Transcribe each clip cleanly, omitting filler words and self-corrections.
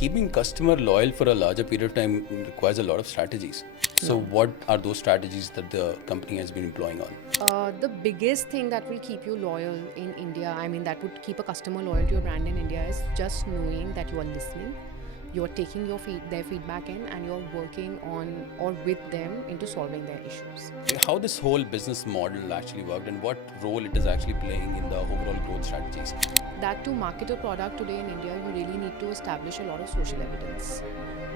Keeping customer loyal for a larger period of time requires a lot of strategies. So what are those strategies that the company has been employing on? The biggest thing that will keep you loyal in India, I mean, that would keep a customer loyal to your brand in India is just knowing that you are listening, you're taking their feedback in, and you're working on or with them into solving their issues. How this whole business model actually worked and what role it is actually playing in the overall growth strategies? That to market a product today in India, you really need to establish a lot of social evidence,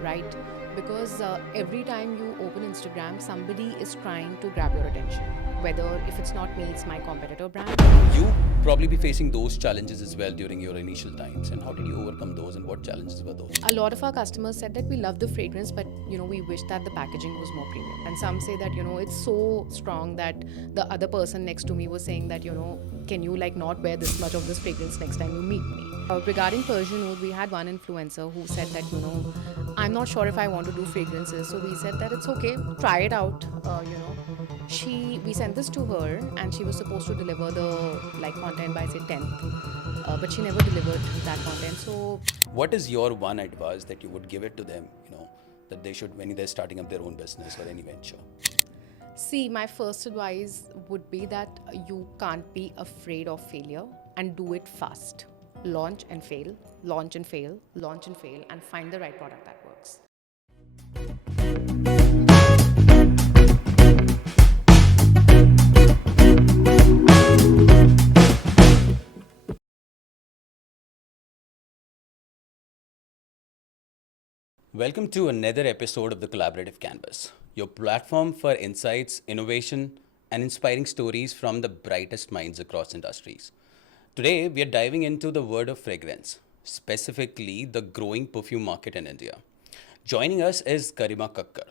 right? Because every time you open Instagram, somebody is trying to grab your attention. Whether if it's not me, it's my competitor brand. You probably be facing those challenges as well during your initial times, and how did you overcome those and what challenges were those? A lot of our customers said that we love the fragrance, but we wish that the packaging was more premium. And some say that it's so strong that the other person next to me was saying that can you like not wear this much of this fragrance next time you meet me. Regarding Perfume, we had one influencer who said that I'm not sure if I want to do fragrances, so we said that it's okay, try it out. We sent this to her and she was supposed to deliver the content by say 10th, but she never delivered that content. So What is your one advice that you would give it to them, that they should when they're starting up their own business or any venture? see, my first advice would be that you can't be afraid of failure and do it fast. Launch and fail, launch and fail, launch and fail, and find the right product that works. Welcome to another episode of the Collaborative Canvas, your platform for insights, innovation, and inspiring stories from the brightest minds across industries. Today, we are diving into the world of fragrance, specifically the growing perfume market in India. Joining us is Garima Kakkar,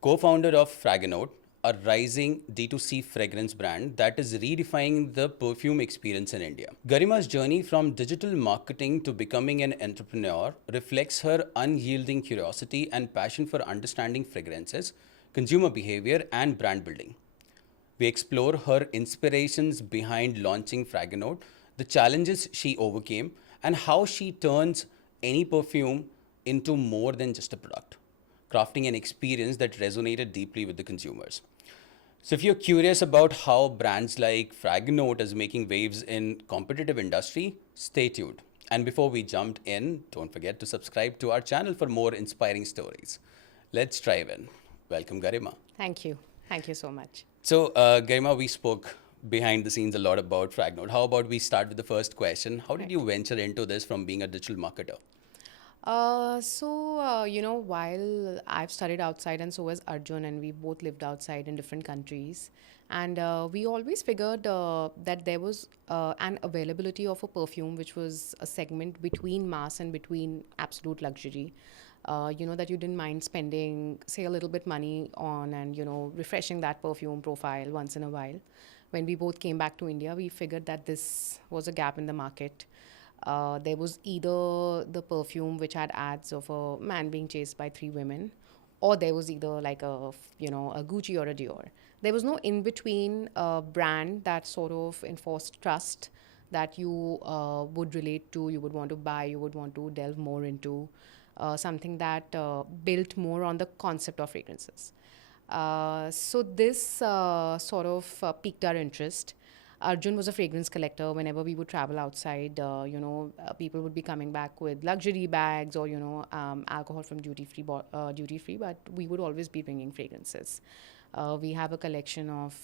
co-founder of Fraganote, a rising D2C fragrance brand that is redefining the perfume experience in India. Garima's journey from digital marketing to becoming an entrepreneur reflects her unyielding curiosity and passion for understanding fragrances, consumer behavior, and brand building. We explore her inspirations behind launching Fraganote, the challenges she overcame, and how she turns any perfume into more than just a product, crafting an experience that resonated deeply with the consumers. So if you're curious about how brands like Fragnote is making waves in competitive industry, stay tuned. And before we jump in, don't forget to subscribe to our channel for more inspiring stories. Let's dive in. Welcome, Garima. Thank you. Thank you so much. So, Garima, we spoke behind the scenes a lot about Fragnote. How about we start with the first question? How did you venture into this from being a digital marketer? While I've studied outside and so has Arjun, and we both lived outside in different countries, and we always figured that there was an availability of a perfume which was a segment between mass and between absolute luxury. That you didn't mind spending, say, a little bit money on and, refreshing that perfume profile once in a while. When we both came back to India, we figured that this was a gap in the market. There was either the perfume which had ads of a man being chased by three women, or there was either like a Gucci or a Dior. There was no in between brand that sort of enforced trust that you would relate to, you would want to buy, you would want to delve more into. Something that built more on the concept of fragrances. So this sort of piqued our interest. Arjun was a fragrance collector. Whenever we would travel outside, people would be coming back with luxury bags or alcohol from duty free, but we would always be bringing fragrances. We have a collection of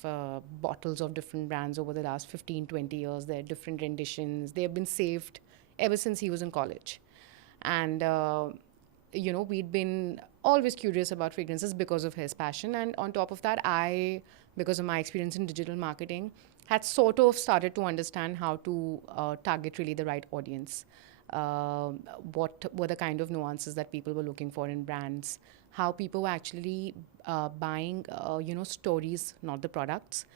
bottles of different brands over the last 15, 20 years. They're different renditions. They have been saved ever since he was in college. And we'd been always curious about fragrances because of his passion, and on top of that, I, because of my experience in digital marketing, had sort of started to understand how to target really the right audience. What were the kind of nuances that people were looking for in brands, how people were actually buying stories, not the products.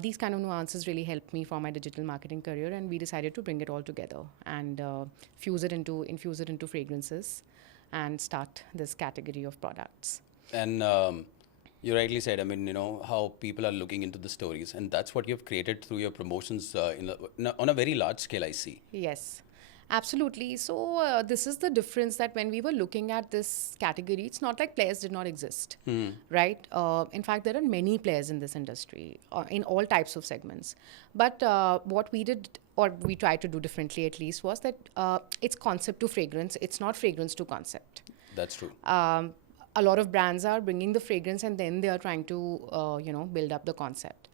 These kind of nuances really helped me for my digital marketing career, and we decided to bring it all together and infuse it into fragrances and start this category of products. And you rightly said, how people are looking into the stories. And that's what you've created through your promotions on a very large scale, I see. Yes. Absolutely. So, this is the difference that when we were looking at this category, it's not like players did not exist, right? In fact, there are many players in this industry in all types of segments. But what we did, or we tried to do differently at least, was that it's concept to fragrance, it's not fragrance to concept. That's true. A lot of brands are bringing the fragrance and then they are trying to build up the concept.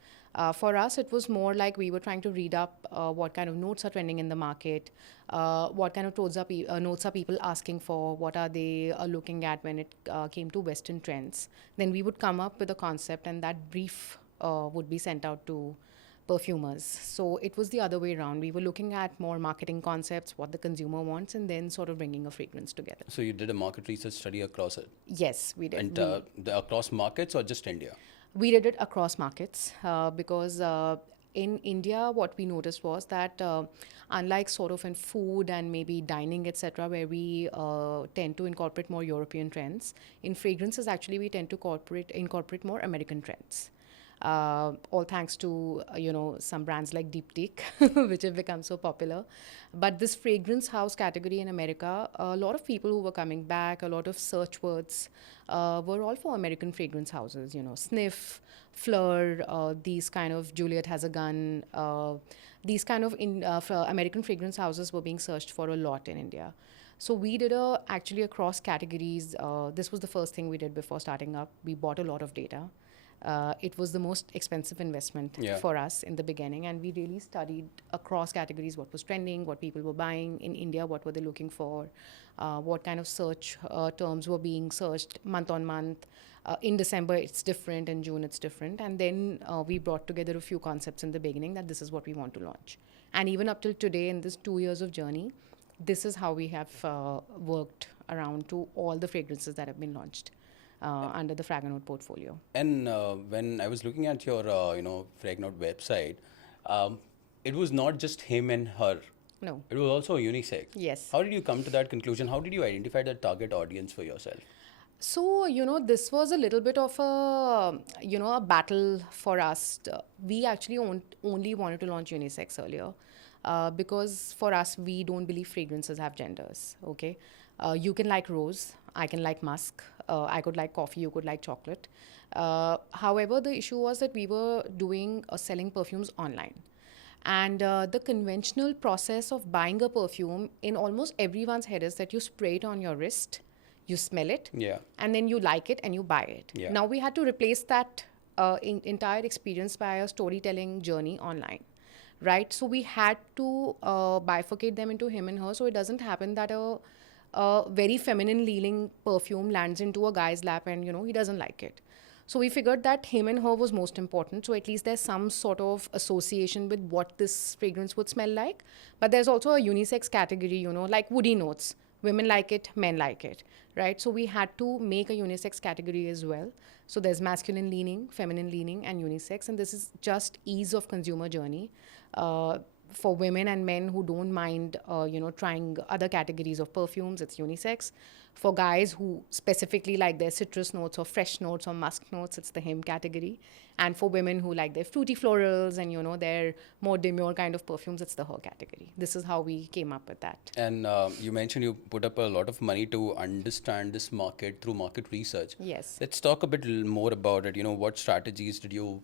For us, it was more like we were trying to read up what kind of notes are trending in the market, what kind of notes are people asking for, what are they looking at when it came to Western trends. Then we would come up with a concept, and that brief would be sent out to perfumers. So it was the other way around. We were looking at more marketing concepts, what the consumer wants, and then sort of bringing a fragrance together. So you did a market research study across it, Yes, we did. and across markets or just India? We did it across markets because in India, what we noticed was that unlike sort of in food and maybe dining, etc., where we tend to incorporate more European trends, in fragrances actually we tend to incorporate more American trends. All thanks to some brands like Deep Teak, which have become so popular. But this fragrance house category in America, a lot of people who were coming back, a lot of search words were all for American fragrance houses. Sniff, Fleur, these kind of Juliet Has a Gun. These kind of American fragrance houses were being searched for a lot in India. So we did actually across categories. This was the first thing we did before starting up. We bought a lot of data. It was the most expensive investment for us in the beginning, and we really studied across categories what was trending, what people were buying in India, what were they looking for, what kind of search terms were being searched month on month. In December it's different, in June it's different, and then we brought together a few concepts in the beginning that this is what we want to launch. And even up till today, in this 2 years of journey, this is how we have worked around to all the fragrances that have been launched under the Fraganote portfolio. And when I was looking at your, Fragnote website, it was not just him and her. No. It was also unisex. Yes. How did you come to that conclusion? How did you identify the target audience for yourself? So, this was a little bit of a battle for us. We actually only wanted to launch unisex earlier because for us, we don't believe fragrances have genders, okay? You can like rose, I can like musk, I could like coffee, you could like chocolate. However, the issue was that we were selling perfumes online. And the conventional process of buying a perfume in almost everyone's head is that you spray it on your wrist, you smell it, and then you like it and you buy it. Yeah. Now we had to replace that entire experience by a storytelling journey online. Right? So we had to bifurcate them into him and her, so it doesn't happen that a very feminine leaning perfume lands into a guy's lap and he doesn't like it. So we figured that him and her was most important, so at least there's some sort of association with what this fragrance would smell like. But there's also a unisex category, like woody notes. Women like it, men like it, right? So we had to make a unisex category as well. So there's masculine leaning, feminine leaning, and unisex, and this is just ease of consumer journey. For women and men who don't mind, trying other categories of perfumes, it's unisex. For guys who specifically like their citrus notes or fresh notes or musk notes, it's the him category. And for women who like their fruity florals and, their more demure kind of perfumes, it's the her category. This is how we came up with that. And you mentioned you put up a lot of money to understand this market through market research. Yes. Let's talk a bit more about it. What strategies did you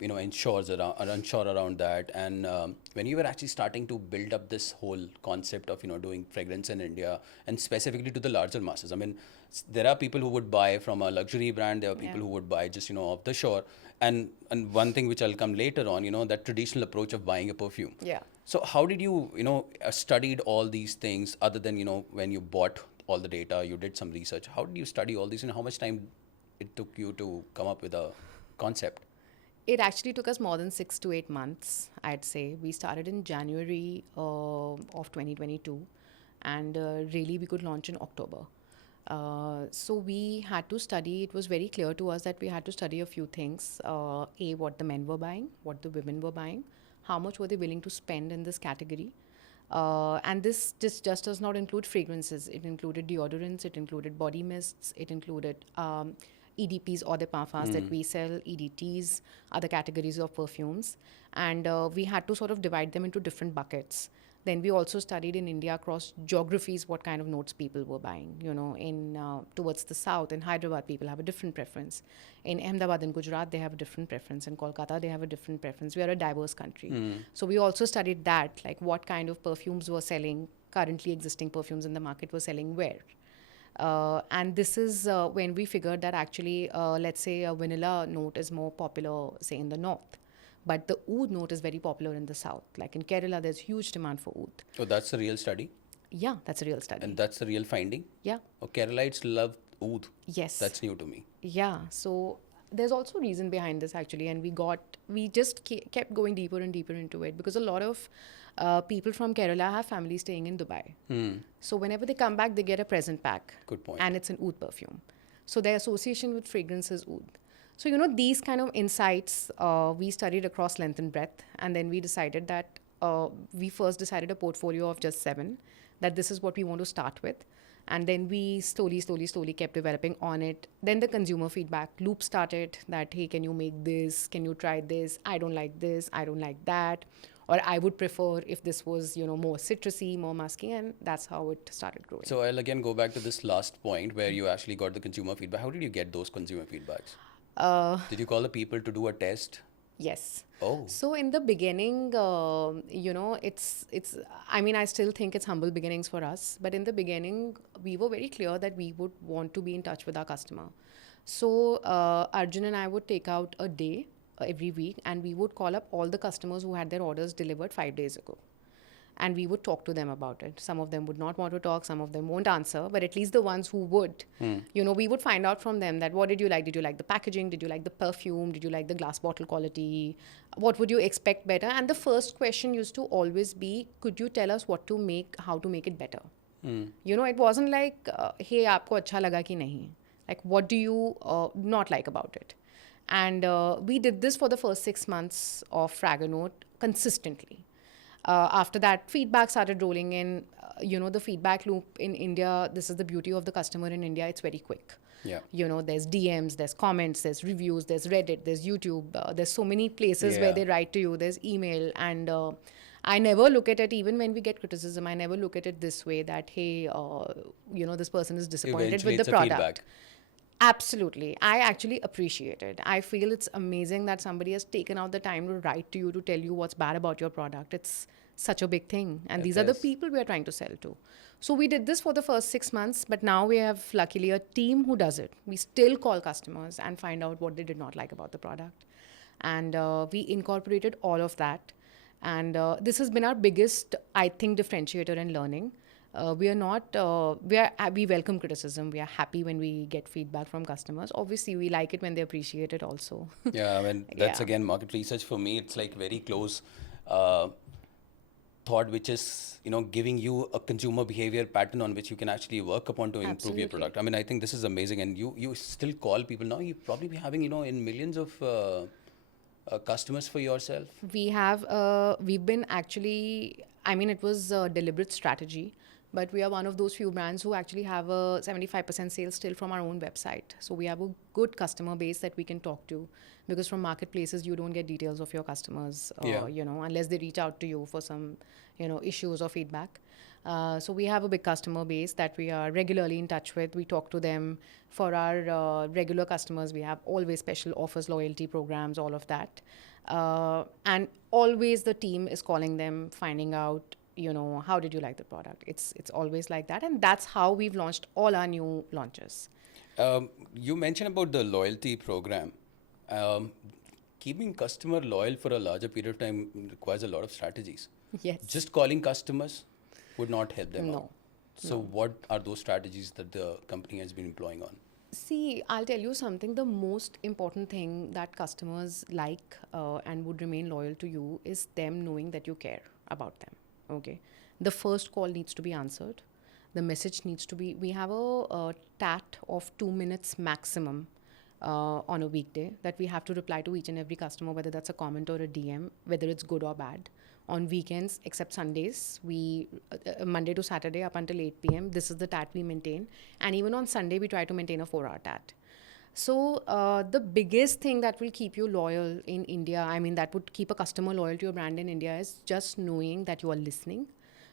ensure around that, and when you were actually starting to build up this whole concept of doing fragrance in India and specifically to the larger masses. I mean, there are people who would buy from a luxury brand, there are people who would buy just off the shore, and one thing which I'll come later on, that traditional approach of buying a perfume. Yeah. So how did you studied all these things other than when you bought all the data, you did some research? How did you study all these and how much time it took you to come up with a concept? It actually took us more than 6 to 8 months, I'd say. We started in January of 2022, and really we could launch in October. So we had to study. It was very clear to us that we had to study a few things. What the men were buying, what the women were buying, how much were they willing to spend in this category. And this just does not include fragrances. It included deodorants, it included body mists, it included EDPs or the parfums that we sell, EDTs, other categories of perfumes. And we had to sort of divide them into different buckets. Then we also studied in India across geographies what kind of notes people were buying. In towards the south, in Hyderabad, people have a different preference. In Ahmedabad and Gujarat, they have a different preference. In Kolkata, they have a different preference. We are a diverse country. So we also studied that, like what kind of perfumes were selling, currently existing perfumes in the market were selling where. And this is when we figured that actually, let's say a vanilla note is more popular, say, in the north. But the oud note is very popular in the south. Like in Kerala, there's huge demand for oud. Oh, that's a real study, Yeah, that's a real study. and that's a real finding. Yeah. Oh, Keralites love oud. Yes. That's new to me. Yeah. So there's also reason behind this actually, and we just kept going deeper and deeper into it because a lot of people from Kerala have families staying in Dubai. So whenever they come back, they get a present pack. Good point. And it's an oud perfume. So their association with fragrance is oud. So, these kind of insights we studied across length and breadth. And then we decided that we first decided a portfolio of just 7, that this is what we want to start with. And then we slowly kept developing on it. Then the consumer feedback loop started that, hey, can you make this? Can you try this? I don't like this. I don't like that. Or I would prefer if this was, more citrusy, more musky. And that's how it started growing. So I'll again go back to this last point where you actually got the consumer feedback. How did you get those consumer feedbacks? Did you call the people to do a test? Yes. Oh. So in the beginning, it's. I mean, I still think it's humble beginnings for us. But in the beginning, we were very clear that we would want to be in touch with our customer. So Arjun and I would take out a day every week, and we would call up all the customers who had their orders delivered 5 days ago. And we would talk to them about it. Some of them would not want to talk, some of them won't answer, but at least the ones who would, we would find out from them that what did you like? Did you like the packaging? Did you like the perfume? Did you like the glass bottle quality? What would you expect better? And the first question used to always be, could you tell us how to make it better? It wasn't like, hey, aapko acha laga ki nahi? Like, what do you not like about it? And we did this for the first 6 months of Fraganote consistently. After that, feedback started rolling in. The feedback loop in India, this is the beauty of the customer in India, it's very quick. Yeah. There's DMs, there's comments, there's reviews, there's Reddit, there's YouTube. There's so many places where they write to you. There's email. And I never look at it, even when we get criticism, I never look at it this way that, hey, this person is disappointed Eventually with the it's a product. feedback. Absolutely. I actually appreciate it. I feel it's amazing that somebody has taken out the time to write to you to tell you what's bad about your product. It's such a big thing. And these are the people we are trying to sell to. So we did this for the first 6 months, but now we have luckily a team who does it. We still call customers and find out what they did not like about the product. And we incorporated all of that. And this has been our biggest, I think, differentiator in learning. We welcome criticism. We are happy when we get feedback from customers. Obviously, we like it when they appreciate it also. Yeah, I mean, that's again market research for me. It's like very close thought, which is, giving you a consumer behavior pattern on which you can actually work upon to improve your product. I mean, I think this is amazing. And you still call people now. You probably be having, in millions of customers for yourself. We've been actually, it was a deliberate strategy. But we are one of those few brands who actually have a 75% sales still from our own website. So we have a good customer base that we can talk to, because from marketplaces, you don't get details of your customers, unless they reach out to you for some, issues or feedback. So we have a big customer base that we are regularly in touch with. We talk to them. For our regular customers, we have always special offers, loyalty programs, all of that. And always the team is calling them, finding out, how did you like the product? It's always like that. And that's how we've launched all our new launches. You mentioned about the loyalty program. Keeping customer loyal for a larger period of time requires a lot of strategies. Yes. Just calling customers would not help them No. out. So what are those strategies that the company has been employing on? See, I'll tell you something. The most important thing that customers like and would remain loyal to you is them knowing that you care about them. Okay. The first call needs to be answered. The message needs to be, we have a TAT of 2 minutes maximum on a weekday that we have to reply to each and every customer, whether that's a comment or a DM, whether it's good or bad. On weekends, except Sundays, we Monday to Saturday up until 8 p.m., this is the TAT we maintain. And even on Sunday, we try to maintain a 4-hour TAT. So the biggest thing that will keep you loyal in India, that would keep a customer loyal to your brand in India, is just knowing that you are listening,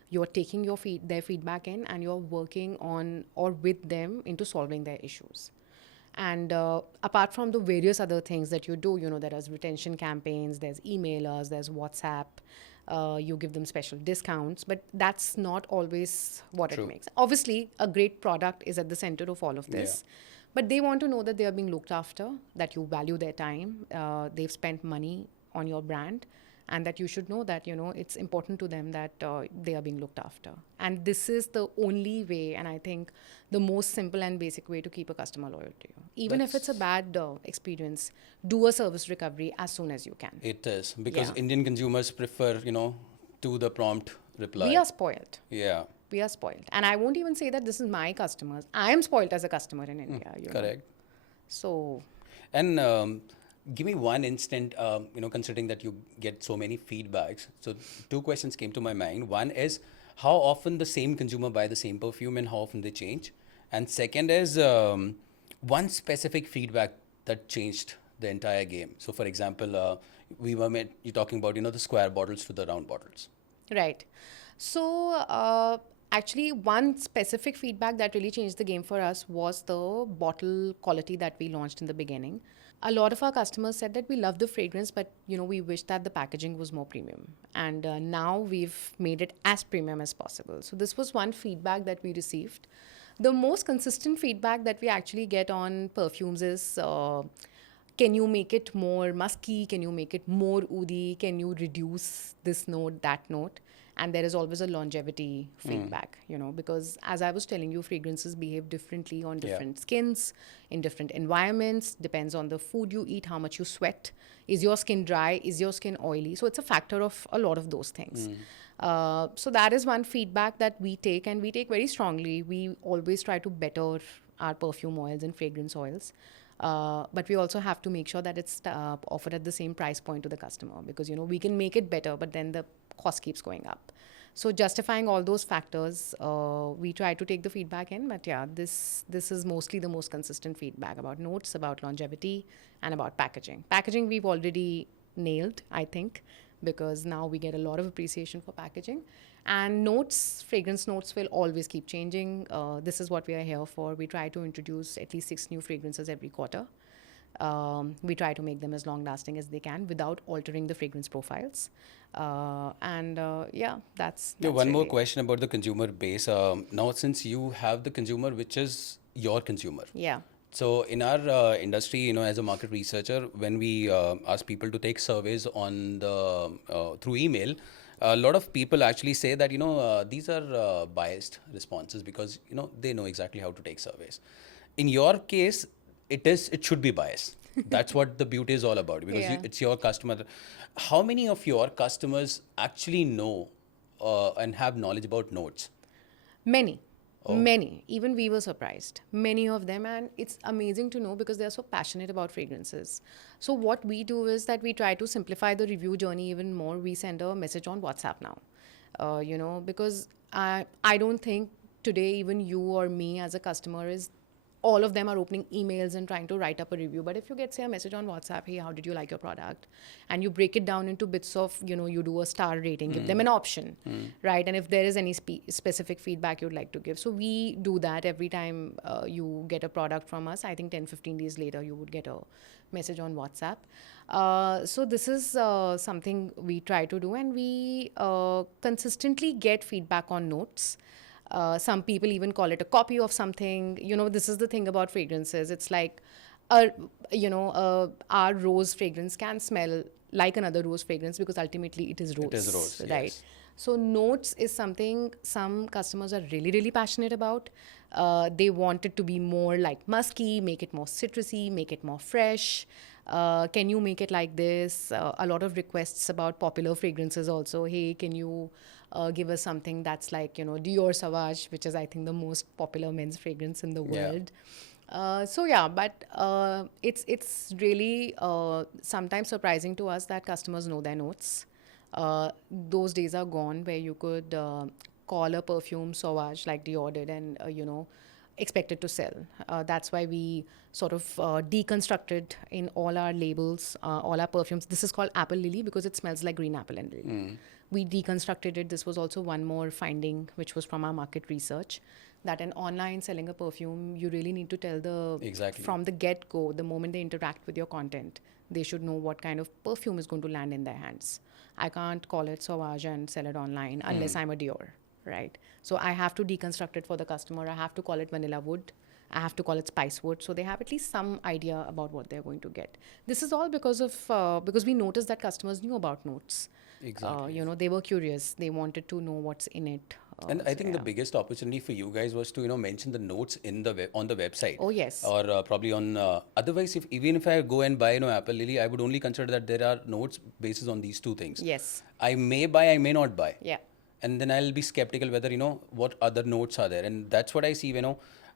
You're taking their feedback in, and you're working on or with them into solving their issues. And apart from the various other things that you do, there is retention campaigns, there's emailers, there's WhatsApp. You give them special discounts, but that's not always what it True. makes. Obviously, a great product is at the center of all of this, but they want to know that they are being looked after, that you value their time, they've spent money on your brand, and that you should know that it's important to them that they are being looked after. And this is the only way, and I think the most simple and basic way to keep a customer loyal to you. Even if it's a bad experience, do a service recovery as soon as you can. It is because Yeah. Indian consumers prefer, to the prompt reply. We are spoiled. Yeah, We are spoiled. And I won't even say that this is my customers. I am spoiled as a customer in India. correct. So, And give me one instant, considering that you get so many feedbacks. So two questions came to my mind. One is how often the same consumer buy the same perfume and how often they change. And second is one specific feedback that changed the entire game. So for example, you're talking about, the square bottles to the round bottles. right. So, actually, one specific feedback that really changed the game for us was the bottle quality that we launched in the beginning. A lot of our customers said that we love the fragrance, but we wish that the packaging was more premium. And now we've made it as premium as possible. So this was one feedback that we received. The most consistent feedback that we actually get on perfumes is, can you make it more musky? Can you make it more oudi? Can you reduce this note, that note? And there is always a longevity feedback, because as I was telling you, fragrances behave differently on different skins, in different environments, depends on the food you eat, how much you sweat. Is your skin dry? Is your skin oily? So it's a factor of a lot of those things. So that is one feedback that we take, and we take very strongly. We always try to better our perfume oils and fragrance oils. But we also have to make sure that it's offered at the same price point to the customer, because we can make it better, but then the cost keeps going up. So justifying all those factors, we try to take the feedback in. But yeah, this is mostly the most consistent feedback about notes, about longevity, and about packaging. Packaging we've already nailed, I think, because now we get a lot of appreciation for packaging. And notes, fragrance notes will always keep changing. This is what we are here for. We try to introduce at least 6 new fragrances every quarter. We try to make them as long lasting as they can without altering the fragrance profiles. That's One more really question about the consumer base. Now, since you have the consumer, which is your consumer. Yeah. So in our industry, as a market researcher, when we ask people to take surveys on the through email, a lot of people actually say that these are biased responses because they know exactly how to take surveys. In your case, it should be biased. That's what the beauty is all about, because Yeah. it's your customer. How many of your customers actually know and have knowledge about notes? Many. Many. Even we were surprised. Many of them. And it's amazing to know because they're so passionate about fragrances. So, what we do is that we try to simplify the review journey even more. We send a message on WhatsApp now. Because I don't think today, even you or me as a customer, is all of them are opening emails and trying to write up a review. But if you get, say, a message on WhatsApp, hey, how did you like your product? And you break it down into bits of, you do a star rating, give them an option, right? And if there is any specific feedback you'd like to give. So we do that every time you get a product from us. I think 10-15 days later, you would get a message on WhatsApp. So this is something we try to do. And we consistently get feedback on notes. Some people even call it a copy of something. This is the thing about fragrances. It's like, our rose fragrance can smell like another rose fragrance because ultimately it is rose. It is rose, right? yes. So notes is something some customers are really, really passionate about. They want it to be more like musky, make it more citrusy, make it more fresh. Can you make it like this? A lot of requests about popular fragrances also. Hey, can you give us something that's like, Dior Sauvage, which is, I think, the most popular men's fragrance in the world. But it's really sometimes surprising to us that customers know their notes. Those days are gone where you could call a perfume Sauvage like Dior did and, expect it to sell. That's why we sort of deconstructed in all our labels, all our perfumes. This is called Apple Lily because it smells like green apple and lily. We deconstructed it. This was also one more finding, which was from our market research, that in online selling a perfume, you really need to tell the Exactly. from the get go, the moment they interact with your content, they should know what kind of perfume is going to land in their hands. I can't call it Sauvage and sell it online unless I'm a Dior, right? So I have to deconstruct it for the customer. I have to call it vanilla wood. I have to call it spice wood, so they have at least some idea about what they're going to get. This is all because we noticed that customers knew about notes. Exactly. They were curious. They wanted to know what's in it. And I So think the biggest opportunity for you guys was to mention the notes in the on the website. Oh, yes. Or probably on otherwise, if even if I go and buy Apple Lily, I would only consider that there are notes basis on these two things. Yes. I may buy, I may not buy. Yeah. And then I'll be skeptical whether what other notes are there, and that's what I see.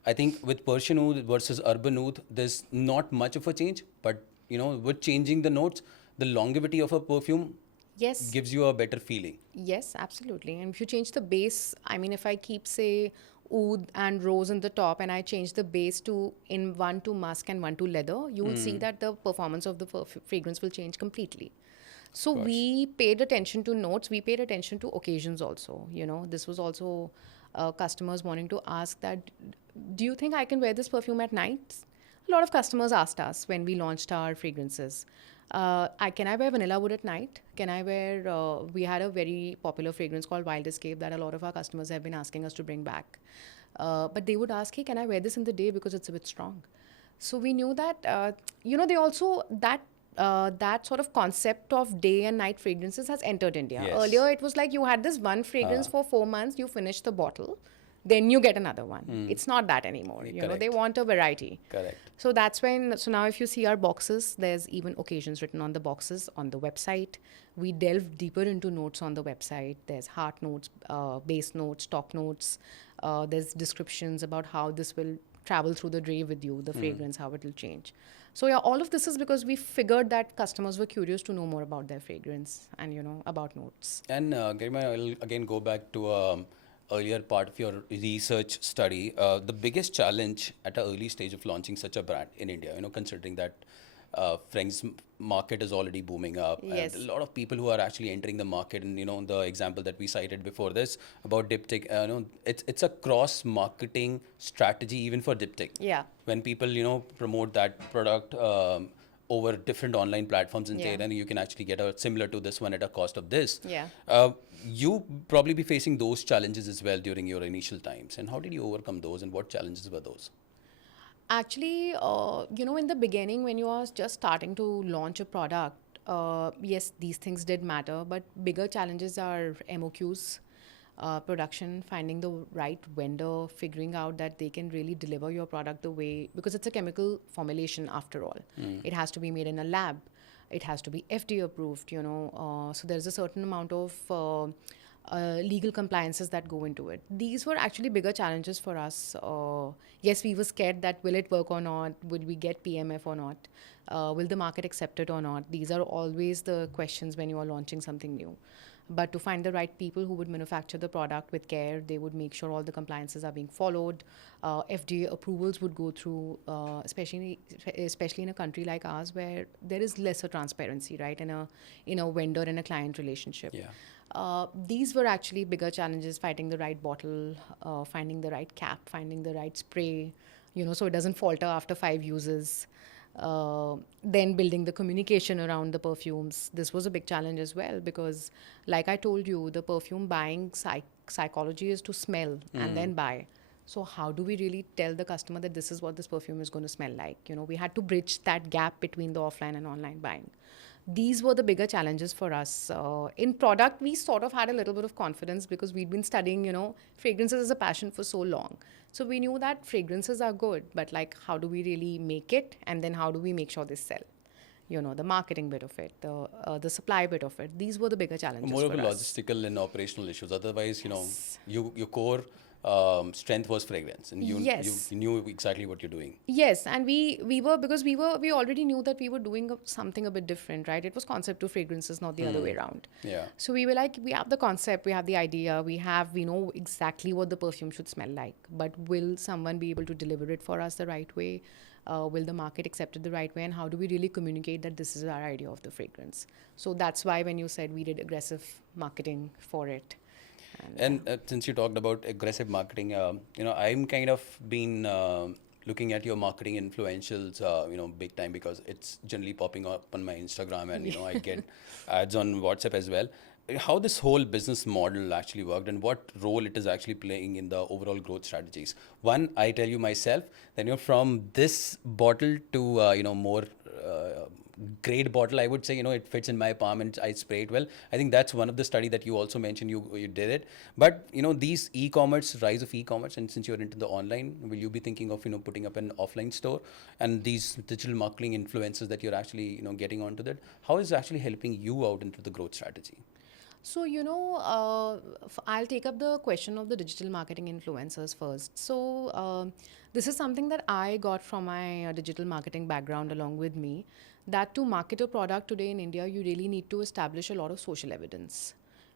I think with Persian oud versus urban oud, there's not much of a change, but with changing the notes, the longevity of a perfume Yes. gives you a better feeling. Yes, absolutely. And if you change the base, I mean, if I keep, say, oud and rose in the top and I change the base to in one to musk and one to leather, you will see that the performance of the fragrance will change completely. So we paid attention to notes. We paid attention to occasions also. This was also customers wanting to ask that, do you think I can wear this perfume at night? A lot of customers asked us when we launched our fragrances. Can I wear vanilla wood at night? Can I wear, we had a very popular fragrance called Wild Escape that a lot of our customers have been asking us to bring back. But they would ask, hey, can I wear this in the day because it's a bit strong? So we knew that, they also, that sort of concept of day and night fragrances has entered India. Yes. Earlier, it was like you had this one fragrance for 4 months, you finish the bottle, then you get another one. It's not that anymore. Correct. They want a variety. Correct. So now if you see our boxes, there's even occasions written on the boxes on the website. We delve deeper into notes on the website. There's heart notes, base notes, top notes. There's descriptions about how this will travel through the day with you, the fragrance, how it will change. So yeah, all of this is because we figured that customers were curious to know more about their fragrance and about notes. And Garima, I'll again go back to earlier part of your research study. The biggest challenge at an early stage of launching such a brand in India, considering that Frank's market is already booming up. Yes. And a lot of people who are actually entering the market, and the example that we cited before this about diptych, it's a cross marketing strategy even for diptych. Yeah. When people promote that product over different online platforms and say, then you can actually get a similar to this one at a cost of this. Yeah. You probably be facing those challenges as well during your initial times. And how did you overcome those, and what challenges were those? Actually, in the beginning, when you are just starting to launch a product, yes, these things did matter, but bigger challenges are MOQs, production, finding the right vendor, figuring out that they can really deliver your product the way, because it's a chemical formulation after all. It has to be made in a lab. It has to be FDA approved, so there's a certain amount of legal compliances that go into it. These were actually bigger challenges for us. Yes, we were scared that will it work or not? Would we get PMF or not? Will the market accept it or not? These are always the questions when you are launching something new. But to find the right people who would manufacture the product with care, they would make sure all the compliances are being followed. FDA approvals would go through, especially in a country like ours where there is lesser transparency, right, in a vendor and a client relationship. Yeah. These were actually bigger challenges: finding the right bottle, finding the right cap, finding the right spray, so it doesn't falter after 5 uses. Then building the communication around the perfumes. This was a big challenge as well because, like I told you, the perfume buying psychology is to smell and then buy. So how do we really tell the customer that this is what this perfume is going to smell like? We had to bridge that gap between the offline and online buying. These were the bigger challenges for us. In product, we sort of had a little bit of confidence because we'd been studying, fragrances as a passion for so long. So we knew that fragrances are good, but like, how do we really make it? And then how do we make sure they sell? The marketing bit of it, the supply bit of it. These were the bigger challenges More of for a us. logistical and operational issues. Otherwise, your core strength was fragrance, and Yes. you knew exactly what you're doing. Yes, and we were, because we already knew that we were doing something a bit different, right? It was concept to fragrances, not the other way around. Yeah. So we were like, we have the concept, we have the idea, we know exactly what the perfume should smell like, but will someone be able to deliver it for us the right way? Will the market accept it the right way? And how do we really communicate that this is our idea of the fragrance? So that's why when you said we did aggressive marketing for it. And And since you talked about aggressive marketing, I'm kind of been looking at your marketing influentials, big time, because it's generally popping up on my Instagram, and I get ads on WhatsApp as well. How this whole business model actually worked, and what role it is actually playing in the overall growth strategies. One, I tell you myself, then from this bottle to more. Great bottle, I would say, it fits in my palm and I spray it well. I think that's one of the study that you also mentioned, you did it. But these e-commerce, rise of e-commerce, and since you're into the online, will you be thinking of putting up an offline store, and these digital marketing influences that you're actually getting onto that, how is it actually helping you out into the growth strategy? so, I'll take up the question of the digital marketing influencers first. So, this is something that I got from my digital marketing background along with me. That to market a product today in India, you really need to establish a lot of social evidence,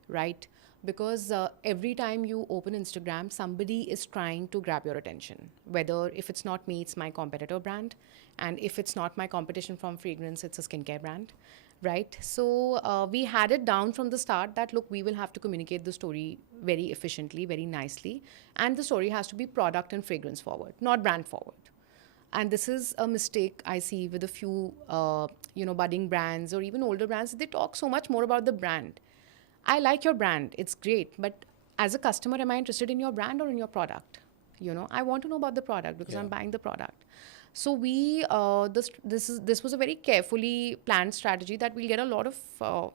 right? Because every time you open Instagram, somebody is trying to grab your attention. Whether if it's not me, it's my competitor brand, and if it's not my competition from fragrance, it's a skincare brand, right? So we had it down from the start that look, we will have to communicate the story very efficiently, very nicely, and the story has to be product and fragrance forward, not brand forward. And this is a mistake I see with a few budding brands or even older brands. They talk so much more about the brand. I like your brand, it's great, but as a customer, am I interested in your brand or in your product? I want to know about the product because I'm Yeah. buying the product. So we this was a very carefully planned strategy that we'll get a lot of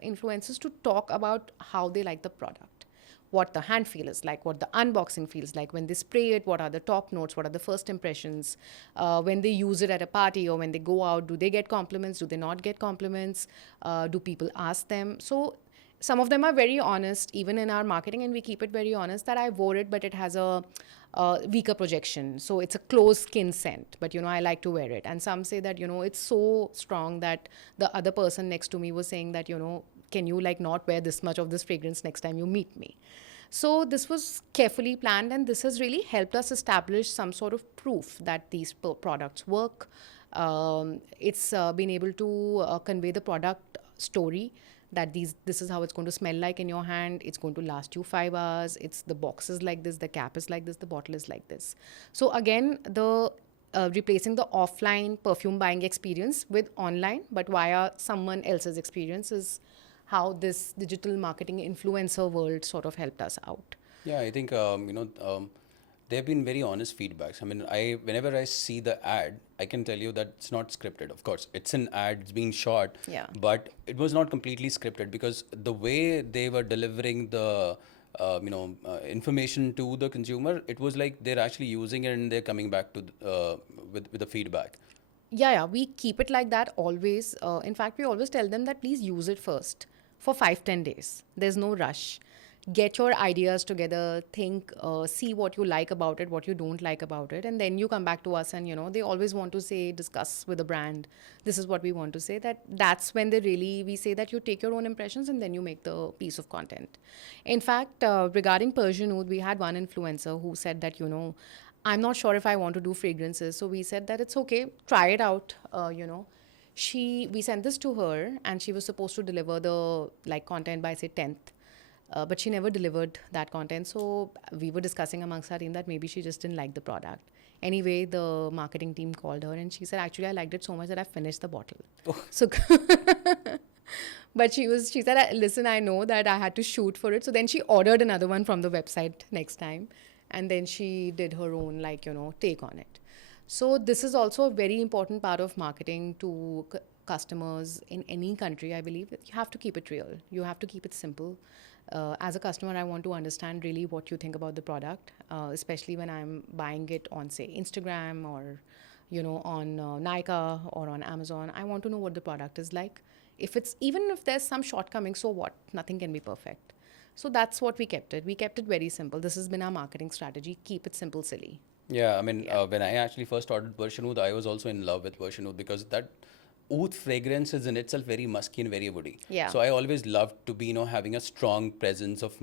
influencers to talk about how they like the product, what the hand feel is like, what the unboxing feels like when they spray it, what are the top notes, what are the first impressions, when they use it at a party or when they go out, do they get compliments, do they not get compliments, do people ask them? So some of them are very honest even in our marketing, and we keep it very honest that I wore it but it has a weaker projection, so it's a close skin scent, but I like to wear it. And some say that it's so strong that the other person next to me was saying that can you like not wear this much of this fragrance next time you meet me? So this was carefully planned, and this has really helped us establish some sort of proof that these products work. It's been able to convey the product story, that this is how it's going to smell like in your hand. It's going to last you 5 hours. It's the box is like this, the cap is like this, the bottle is like this. So again, the replacing the offline perfume buying experience with online, but via someone else's experience, is how this digital marketing influencer world sort of helped us out. Yeah, I think they've been very honest feedbacks. I mean, I whenever I see the ad, I can tell you that it's not scripted. Of course, it's an ad, it's being shot, Yeah. but it was not completely scripted, because the way they were delivering the information to the consumer, it was like they're actually using it and they're coming back to with the feedback. Yeah, we keep it like that always. In fact, we always tell them that please use it first for 5-10 days. There's no rush. Get your ideas together, think, see what you like about it, what you don't like about it, and then you come back to us. And they always want to say, discuss with the brand. This is what we want to say. That's when we say that you take your own impressions and then you make the piece of content. In fact, regarding Perfume, we had one influencer who said that I'm not sure if I want to do fragrances. So we said that it's okay, try it out. We sent this to her, and she was supposed to deliver the like content by say 10th. But she never delivered that content. So we were discussing amongst our team that maybe she just didn't like the product. Anyway, the marketing team called her and she said, actually, I liked it so much that I finished the bottle. So, but she said, listen, I know that I had to shoot for it. So then she ordered another one from the website next time. And then she did her own, take on it. So this is also a very important part of marketing to customers in any country. I believe that you have to keep it real. You have to keep it simple. As a customer, I want to understand really what you think about the product, especially when I'm buying it on, say, Instagram or, on Nykaa or on Amazon. I want to know what the product is like. Even if there's some shortcomings, so what? Nothing can be perfect. So that's what we kept it. We kept it very simple. This has been our marketing strategy. Keep it simple, silly. Yeah, I mean, when I actually first ordered Perfume, I was also in love with Perfume because that oud fragrance is in itself very musky and very woody. Yeah. So I always loved to be, having a strong presence of,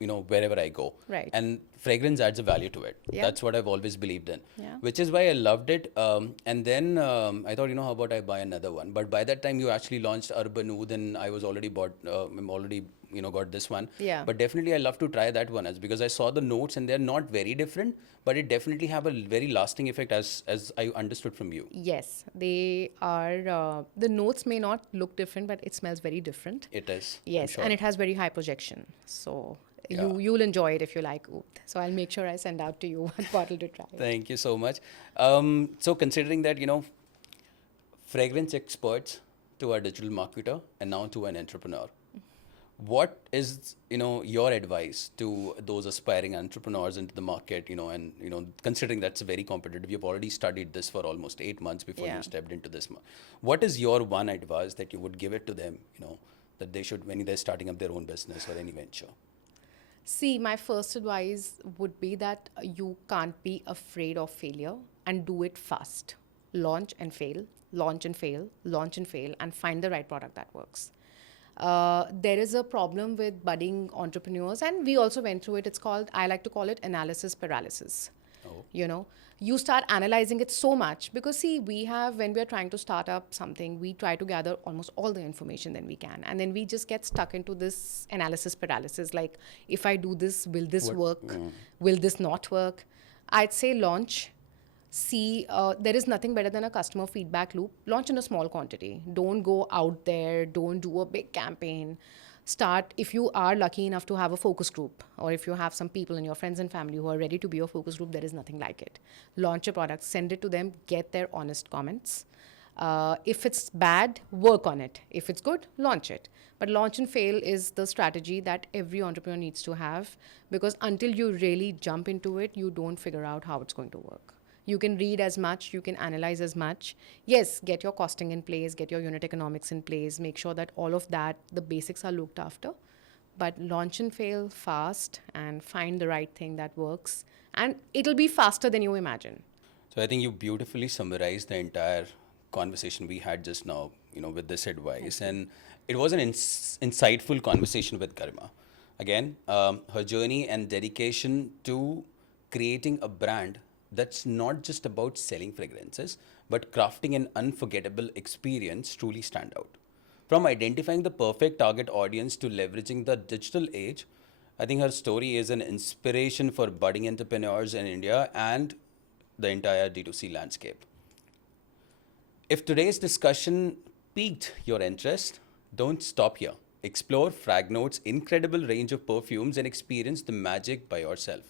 wherever I go. Right. And fragrance adds a value to it. Yeah. That's what I've always believed in. Yeah. Which is why I loved it. And then I thought, how about I buy another one? But by that time, you actually launched Urban Oud, and I was already I'm already, got this one. Yeah. But definitely, I love to try that one as because I saw the notes and they're not very different, but it definitely have a very lasting effect as I understood from you. Yes, they are. The notes may not look different, but it smells very different. It is. I'm Yes, sure. and it has very high projection. So Yeah. you'll enjoy it if you like oud. So I'll make sure I send out to you one bottle to try. Thank you so much. So considering that, fragrance experts to a digital marketer and now to an entrepreneur, what is, your advice to those aspiring entrepreneurs into the market, and, considering that's very competitive, you've already studied this for almost 8 months before Yeah. you stepped into this. What is your one advice that you would give it to them, that they should, when they're starting up their own business or any venture? See, my first advice would be that you can't be afraid of failure and do it fast. Launch and fail, launch and fail, launch and fail, and find the right product that works. There is a problem with budding entrepreneurs, and we also went through it. It's called, I like to call it analysis paralysis. Oh. You start analyzing it so much because, see, when we are trying to start up something, we try to gather almost all the information that we can, and then we just get stuck into this analysis paralysis, like, if I do this, will this work? Will this not work? I'd say launch. See, there is nothing better than a customer feedback loop. Launch in a small quantity. Don't go out there, don't do a big campaign. Start, if you are lucky enough to have a focus group, or if you have some people in your friends and family who are ready to be your focus group, there is nothing like it. Launch a product, send it to them, get their honest comments. If it's bad, work on it. If it's good, launch it. But launch and fail is the strategy that every entrepreneur needs to have, because until you really jump into it, you don't figure out how it's going to work. You can read as much, you can analyze as much. Yes, get your costing in place, get your unit economics in place, make sure that all of that, the basics are looked after. But launch and fail fast and find the right thing that works. And it'll be faster than you imagine. So I think you beautifully summarized the entire conversation we had just now, with this advice. And it was an insightful conversation with Garima. Again, her journey and dedication to creating a brand that's not just about selling fragrances, but crafting an unforgettable experience truly stand out. From identifying the perfect target audience to leveraging the digital age, I think her story is an inspiration for budding entrepreneurs in India and the entire D2C landscape. If today's discussion piqued your interest, don't stop here. Explore Fragnote's incredible range of perfumes and experience the magic by yourself.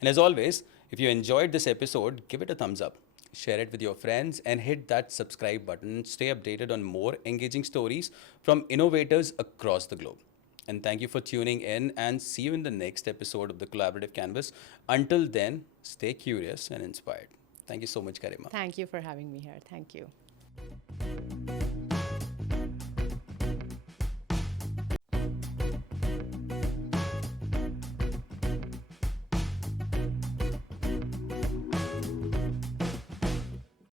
And as always, if you enjoyed this episode, give it a thumbs up, share it with your friends, and hit that subscribe button. Stay updated on more engaging stories from innovators across the globe. And thank you for tuning in, and see you in the next episode of the Collaborative Canvas. Until then, stay curious and inspired. Thank you so much, Garima. Thank you for having me here. Thank you.